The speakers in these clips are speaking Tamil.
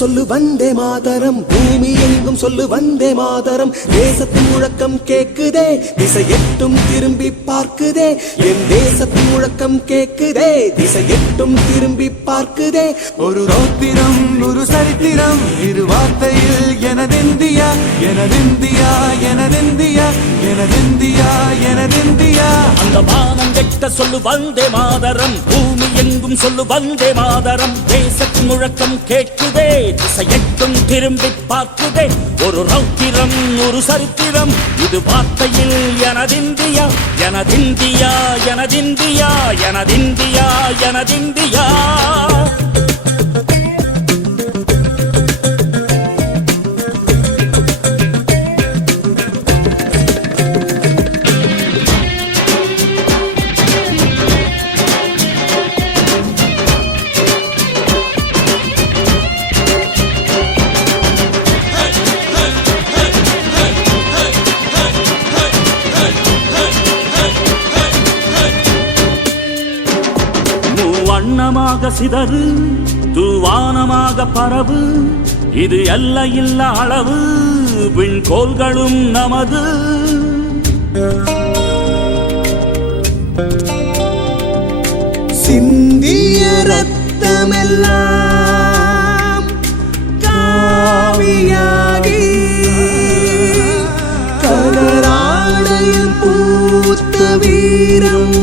சொல்லு வந்தே மாதரம், பூமி எங்கும் சொல்லு வந்தே மாதரம். தேசத்தின் முழக்கம் கேக்குதே, திசை எட்டும் திரும்பி பார்க்குதே. என் தேசத்தின் முழக்கம் கேக்குதே, திசை எட்டும் திரும்பி பார்க்குதே. ஒரு ரௌத்திரம் ஒரு சரித்திரம், இரு வார்த்தையில் எனதிந்தியா எனதிந்தியா எனதிந்தியா எனதிந்தியா எனதிந்தியா. அந்த வானம் வெட்ட சொல்லு வந்தே மாதரம், பூமி எங்கும் சொல்லு வந்தே மாதரம். தேசத்தின் முழக்கம் கேட்குதே, திசை எட்டும் திரும்பி பார்க்குதே. ஒரு ரௌத்திரம் ஒரு சரித்திரம், இது வார்த்தையில் எனதிந்தியா எனதிந்தியா எனதிந்தியா எனதிந்தியா எனதிந்தியா. வண்ணமாக சிதறு தூவானமாக பரவு, இது எல்லையில்லா அளவு, விண்கோள்களும் நமது. சிந்திய ரத்தமெல்லாம் காவியாகி, கலராடையில் பூத்த வீரம்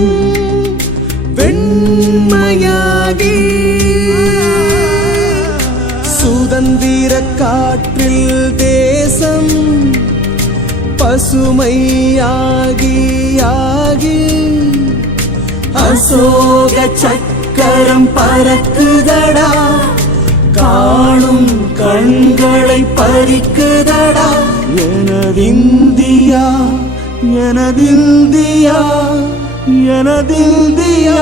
வெண்மையாகி, சுதந்திர காற்றில் தேசம் பசுமையாகி ஆகி, அசோக சக்கரம் பறக்குதடா, காணும் கண்களை பறிக்குதடா. எனதிந்தியா எனதிந்தியா எனதிந்தியா.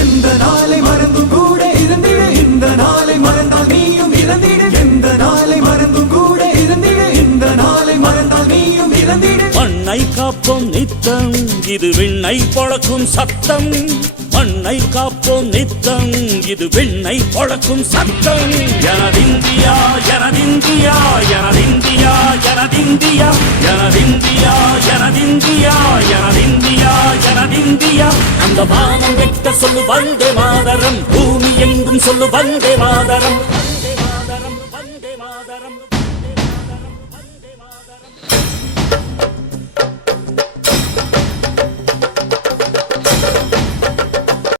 எந்த நாளை மறந்தும் கூட இருந்திட, இந்த நாளை மறந்தால் நீயும் இறந்திட. எந்த நாளை மறந்தும் கூட இருந்திட, இந்த நாளை மறந்தால் நீயும் இறந்திட. மண்ணை காப்போம் நித்தம், இது விண்ணை பொழக்கும் சத்தம். மண்ணை காப்போம் நித்தம், இது விண்ணை பொழக்கும் சத்தம். எனதிந்தியா எனதிந்தியா எனதிந்தியா எனதிந்தியா எனதிந்தியா எனதிந்தியா எனதிந்தியா எனதிந்தியா. அந்த வானம் வெட்ட சொல்லு வந்தே மாதரம், பூமி எங்கும் சொல்லு வந்தே மாதரம்.